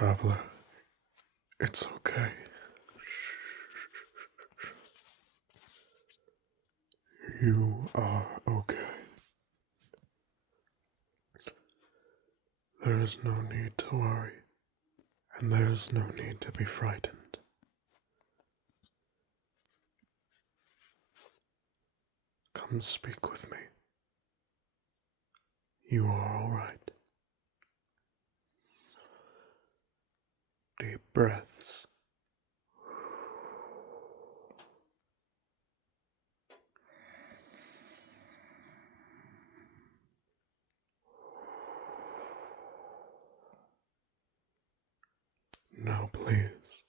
Traveler, it's okay. You are okay. There is no need to worry, and there is no need to be frightened. Come speak with me. You are all right. Deep breaths. Now, please,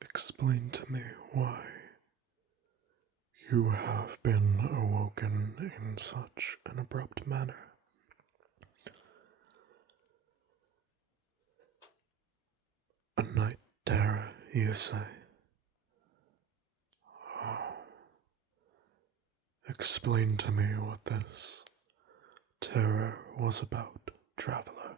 explain to me why you have been awoken in such an abrupt manner. A night terror, you say? Oh. Explain to me what this terror was about, traveler.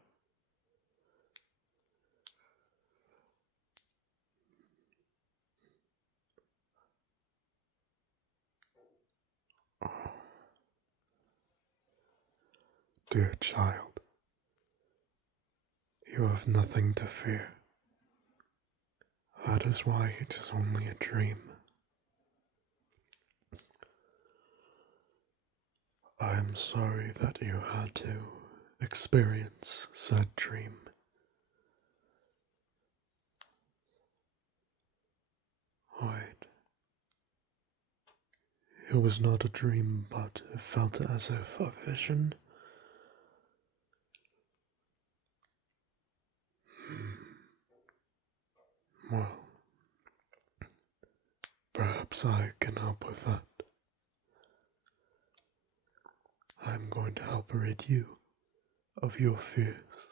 Oh. Dear child, you have nothing to fear. That is why it is only a dream. I am sorry that you had to experience said dream. Wait. It was not a dream, but it felt as if a vision. Well, perhaps I can help with that. I'm going to help rid you of your fears.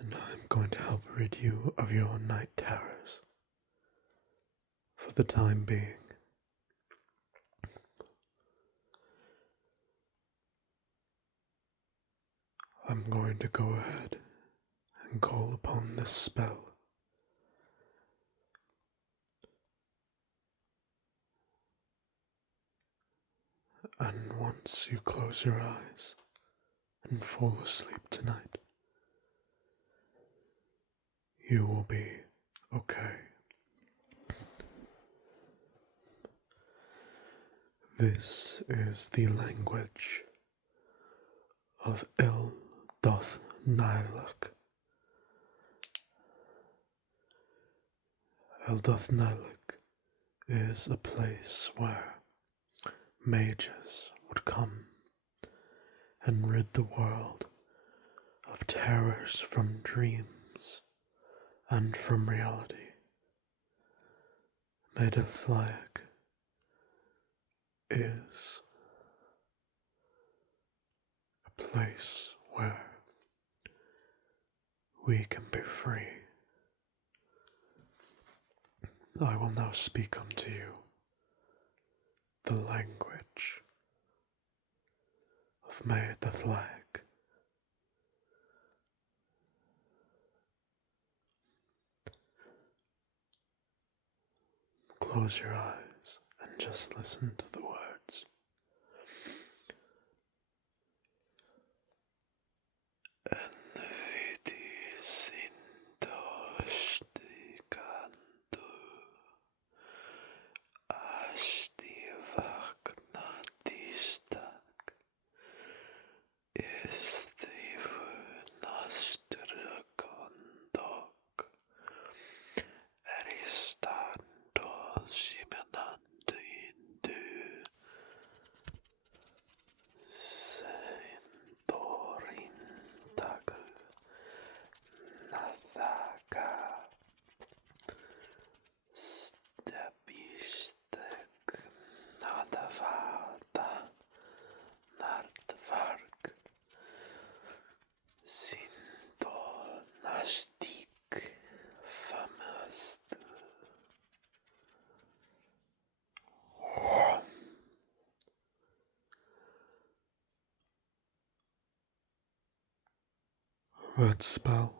And I'm going to help rid you of your night terrors. For the time being. I'm going to go ahead and call upon this spell. And once you close your eyes and fall asleep tonight, you will be okay. This is the language of Il Doth Nilak. El Doth Nilak is a place where mages would come and rid the world of terrors from dreams and from reality. Medithlaic is a place where we can be free. I will now speak unto you the language of Medithlaic. Close your eyes and just listen to the words. that spell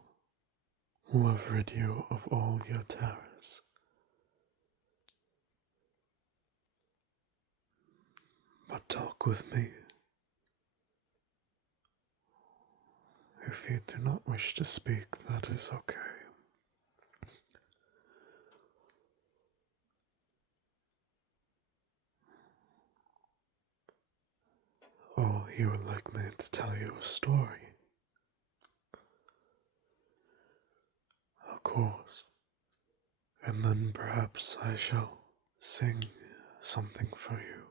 will have rid you of all your terrors. But talk with me. If you do not wish to speak, that is okay. Oh, you would like me to tell you a story? Of course. And then perhaps I shall sing something for you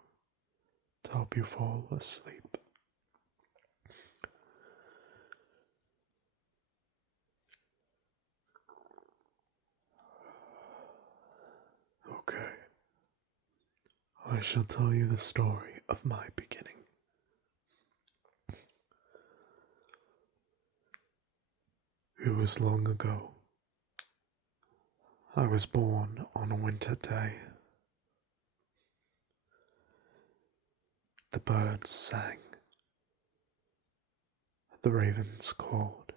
to help you fall asleep. Okay. I shall tell you the story of my beginning. It was long ago. I was born on a winter day. The birds sang. The ravens called.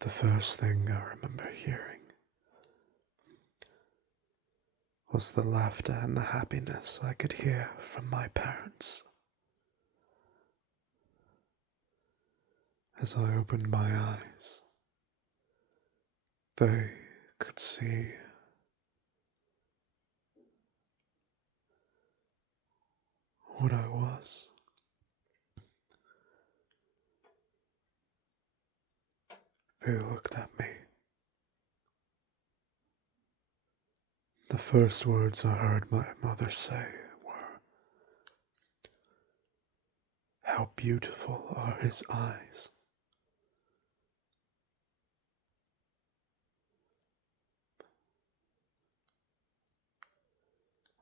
The first thing I remember hearing was the laughter and the happiness I could hear from my parents. As I opened my eyes, they could see what I was. They looked at me. The first words I heard my mother say were, "How beautiful are his eyes."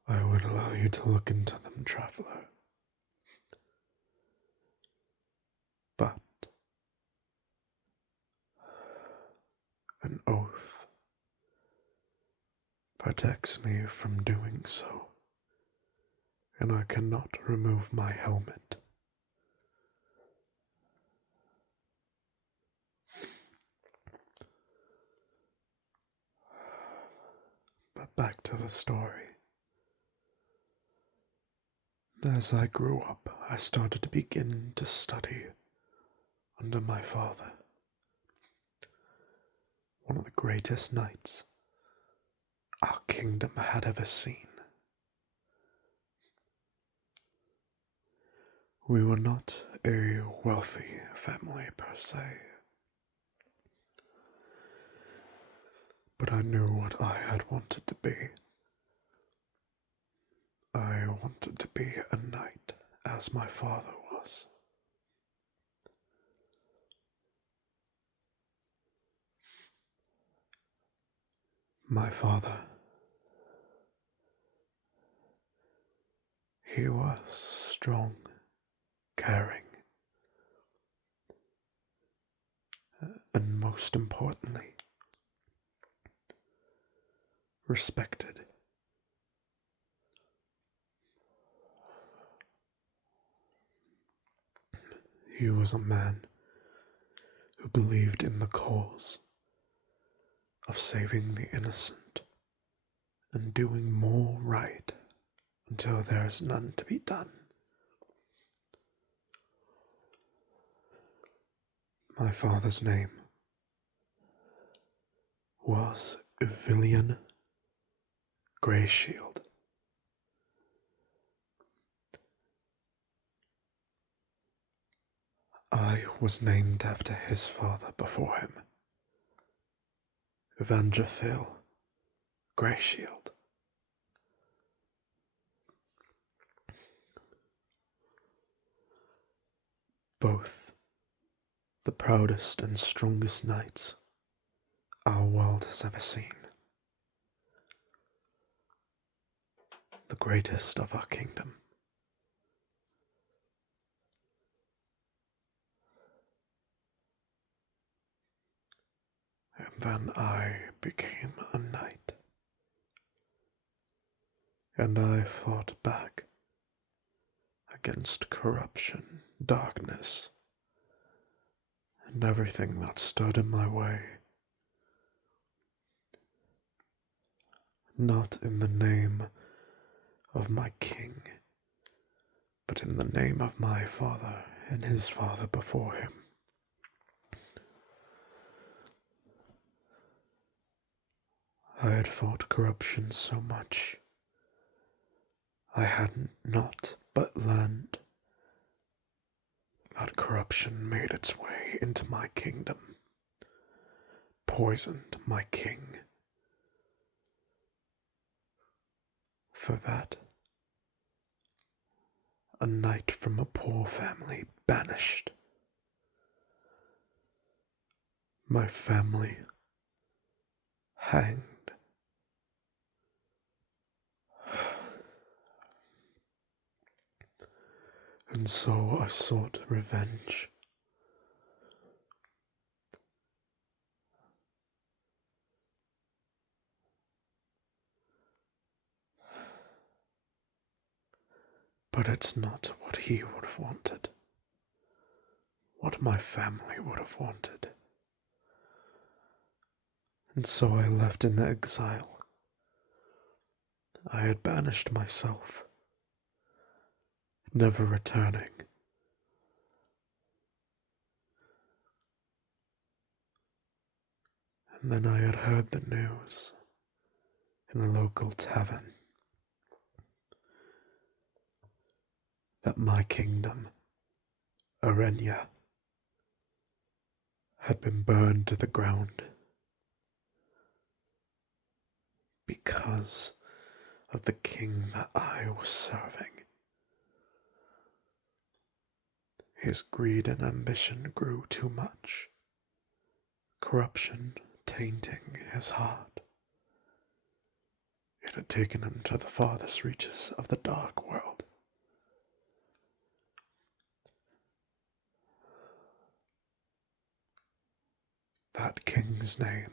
I would allow you to look into them, traveler. But an oath protects me from doing so, and I cannot remove my helmet. But back to the story. As I grew up, I started to begin to study under my father, one of the greatest knights our kingdom had ever seen. We were not a wealthy family per se, but I knew what I had wanted to be. I wanted to be a knight, as my father was. My father, he was strong, caring, and most importantly, respected. He was a man who believed in the cause of saving the innocent and doing more right until there is none to be done. My father's name was Evillian Greyshield. I was named after his father before him, Evandrafil Greyshield. Both the proudest and strongest knights our world has ever seen. The greatest of our kingdom. And then I became a knight. And I fought back against corruption, darkness, and everything that stood in my way. Not in the name of my king, but in the name of my father and his father before him. I had fought corruption so much, I hadn't not but learned that corruption made its way into my kingdom, poisoned my king. For that, a knight from a poor family banished. My family hanged. And so I sought revenge. But it's not what he would have wanted, what my family would have wanted. And so I left in exile. I had banished myself, never returning. And then I had heard the news in a local tavern that my kingdom, Arenya, had been burned to the ground because of the king that I was serving. His greed and ambition grew too much, corruption tainting his heart. It had taken him to the farthest reaches of the dark world. That king's name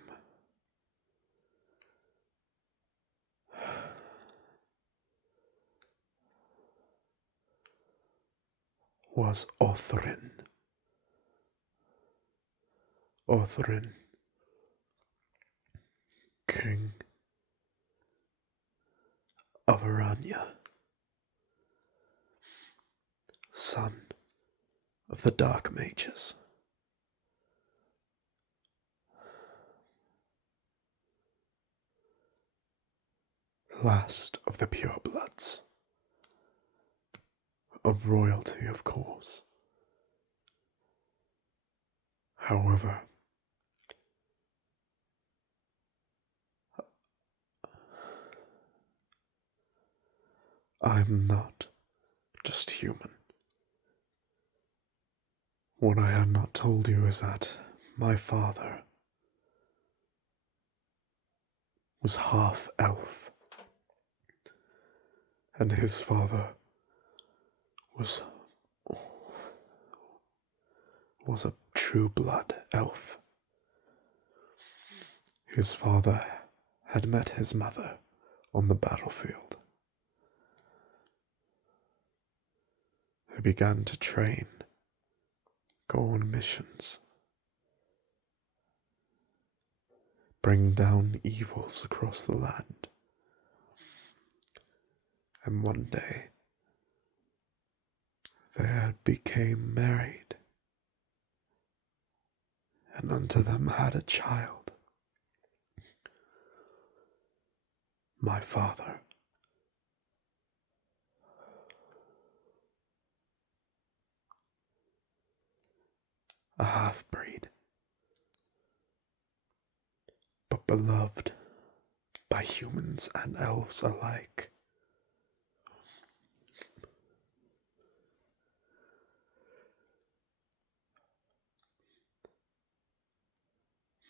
was Othrin. Othrin, king of Aranya, son of the dark mages. Last of the purebloods, of royalty, of course. However, I'm not just human. What I had not told you is that my father was half elf, and his father was a true blood elf. His father had met his mother on the battlefield. They began to train, go on missions, bring down evils across the land. And one day, they became married, and unto them had a child. My father. A half-breed, but beloved by humans and elves alike.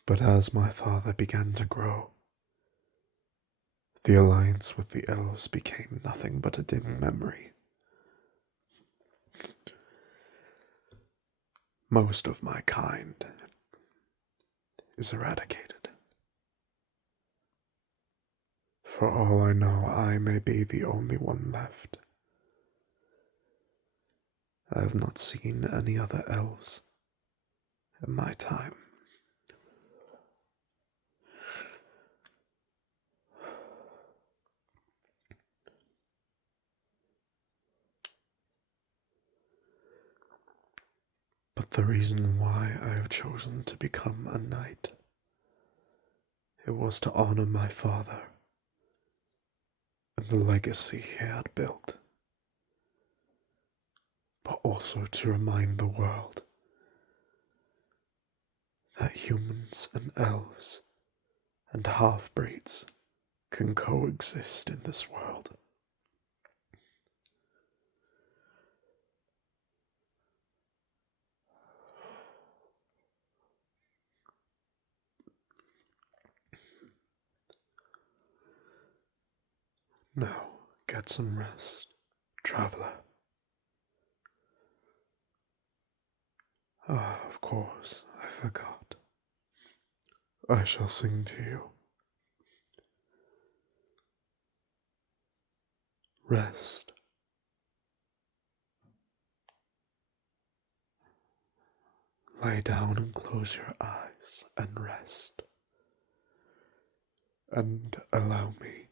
But as my father began to grow, the alliance with the elves became nothing but a dim memory. Most of my kind is eradicated. For all I know, I may be the only one left. I have not seen any other elves in my time. But the reason why I have chosen to become a knight, it was to honor my father and the legacy he had built, but also to remind the world that humans and elves and half-breeds can coexist in this world. Now, get some rest, traveler. Ah, of course, I forgot. I shall sing to you. Rest. Lie down and close your eyes and rest. And allow me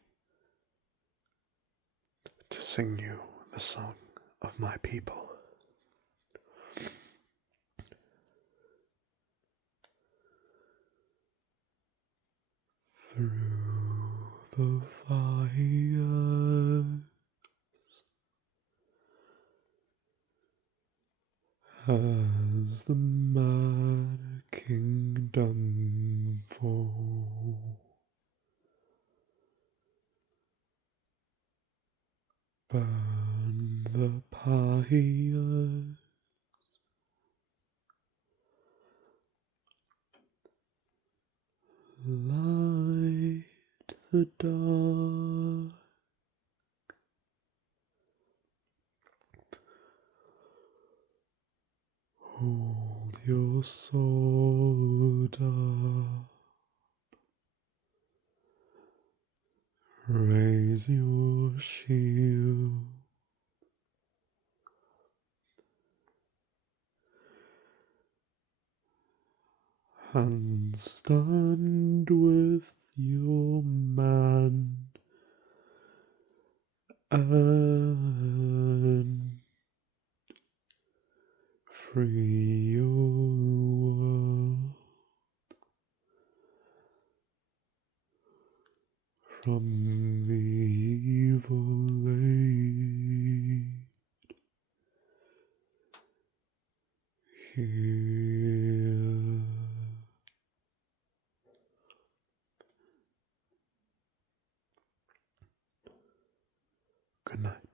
to sing you the song of my people. Through the fires has the mad kingdom fall. Burn the pyres, light the dark, hold your sword up, raise your shield, and stand with your man and free your world from the evil laid here. Good night.